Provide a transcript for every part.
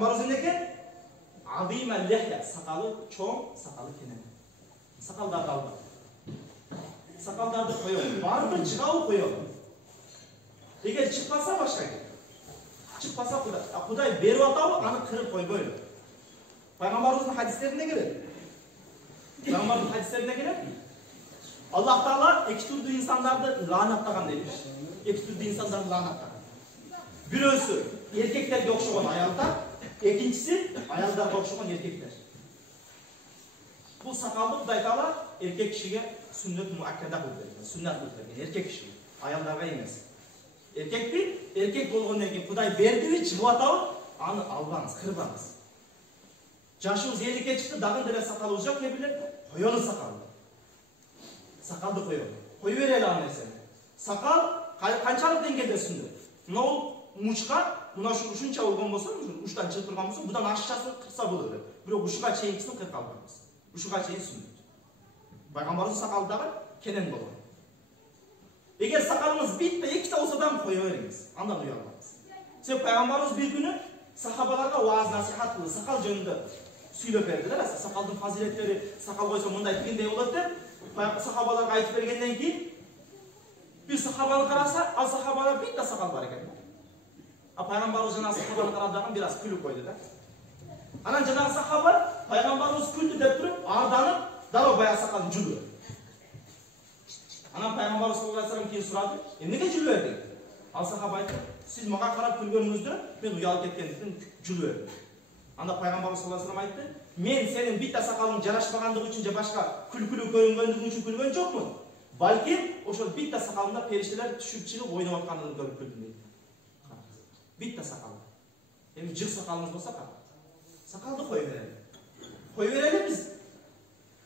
Пайгамбарыбыз эмне экен? Азим ал-лихя, сакалы чоң, сакалы кенен. Сакалдарды албай. Сакалдарды коёбу, барды чыгабы коёбу. Эгер чыкпаса башка экен. Чыкпаса Кудай берип атабы, аны кырып койбойлу. Пайгамбарыбыздын хадистеринде келет. Пайгамбардын хадистеринде келет. Аллах Таала эки түрдүү инсандарды лаанаттаган дейбиз. Эки түрдүү инсандарды лаанаттаган. Бирөөсү эркектерге окшогон аялдар, экинчиси аялдарга окшогон эркектер. Бул сакалды Кудай Таала эркек кишиге сүннөт муаккада кылып берген, сүннат кылып берген эркек кишиге, аялдарга эмес. Эркек болгондон кийин Кудай бердиби, чыгып атабы, аны албаңыз, кырбаңыз. Жашыбыз 50-ке чыкты, дагы деле сакалыбыз жок, кебилер, коелу сакалды. Сакалды коелу. Кое берели ал нерсени. Сакал канчалык деңгээлде сүннөт. Мына мучка, мына ушунча болгон болсо, уштан чыгып турган болсо, будан ашыкчасын кырса болот эле. Бирок ушуга чейинкисин кырып албайбыз. Ушуга чейин сүннөт. Пайгамбарыбыз сакалы дагы кенен болгон. Эгер сакалыңыз битте, эките болсо да кое бериңиз. Андан уялбаңыз. Себеби пайгамбарыбыз бир күнү сахабаларга вааз насихат кылды, сакал жөнүндө сүйлөп бердилер. Сакалдын фазилеттери, сакал койсо мындай тигиндей болот деп сахабаларга айтып бергенден кийин бир сахабаны караса, ал сахабада битте сакал бар экен. Пайгамбарыбыз жана сахабаны карап дагы бир аз күлүп койду да. Анан жанагы сахаба пайгамбарыбыз күлдү деп туруп, арданып, дароо баягы сакалын жулду. Анан пайгамбарыбыз саллаллаху алейхи ва саллям кийин сурады, эмнеге жулуп бердиң? Ал сахаба айтты, сиз мага карап күлгөнүңүздө мен уялып кеткендиктен жулуп бердим. Анда пайгамбарыбыз саллаллаху алейхи ва саллям айтты, мен сенин битте сакалың жарашпагандыгы үчүн же башка күлкүлүү көрүнгөндүгүң үчүн күлгөн жокмун. Балким ошол битте сакалымда периштелер түшүп чыгып ойноп атканын көрүп күлдүм дейт. Битте сакал. Эми жык сакалыбыз болсо кара. Сакалды кое берели. Кое берели биз.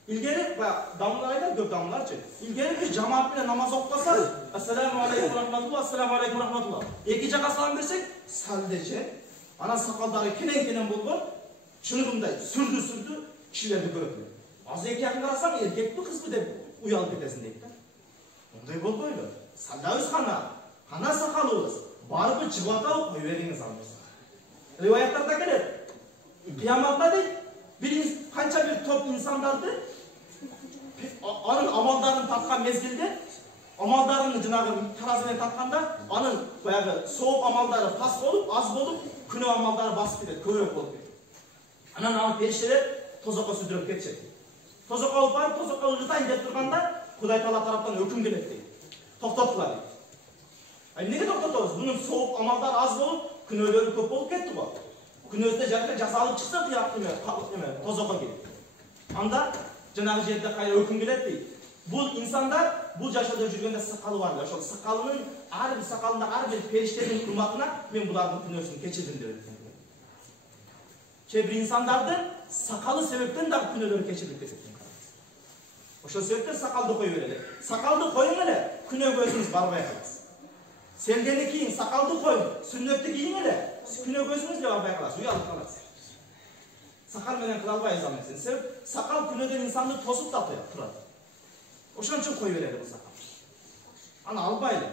Илгери дамылар айтат, көп дамыларчы. Илгери биз жамаат менен намаз окупасак, ассаламу алейкум рахматуллах, ассаламу алейкум рахматуллах. Эки жака салам берсек, салдече, анан сакалдары кенен болгон, чыныгындай сүрдү кишилерди көрөт. Азыр эки жакын карасаң, эркекпи, кызбы деп уялып кетесиң дейт да. Ондай болбойлу. Салдабыз кана сакалыбыз. Барыбы чыгып атабы, кое бериңиз алыңыз. Риваяттарда келет. Кыяматта дейт, бир канча бир топ инсандарды анын амалдарын тарткан мезгилде, амалдарын жанагы таразы менен тартканда, анын баягы сооп амалдары пас болуп, аз болуп, күнөө амалдары басып кетет, көбүрөөк болуп кетет. Анан ал периштелер тозокко сүдүрүп кетишет. Тозокко алып барып, тозокко ыргытайын деп турганда, Кудай Таала тараптан өкүм келет дейт. Токтотула дейт. Эмнеге токтотобуз? Бунун сооп амалдары аз болуп, күнөөлөрү көп болуп кетти го. Күнөөсүнө жакта жасалып чыкса, тозокко келет. Анда жанагы жерде кайра өкүм келет дейт. Бул инсандар бул жашоодо жүргөндө сакалы бар. Ошол сакалынын ар бир сакалында ар бир периштенин урматына мен булардын күнөөсүн кечирдим деп айткан. Кээ бир инсандардын сакалы себептен дагы күнөөлөрү кечирилип кетет. Ошол себептен сакалды кое берели. Сакалды коюң эле, күнөөгө өзүңүз барбай каласыз. Селдени кийин сакалды коюң, сүннөттү кийиң эле, күнөөгө өзүңүз да барбай каласыз, уялып каласыз. Сакал менен кыла албайбыз ал нерсени. Себеп сакал күнөөдөн инсанды тосуп да турат. Ошон үчүн кое берели бул сакал. Аны албайлы.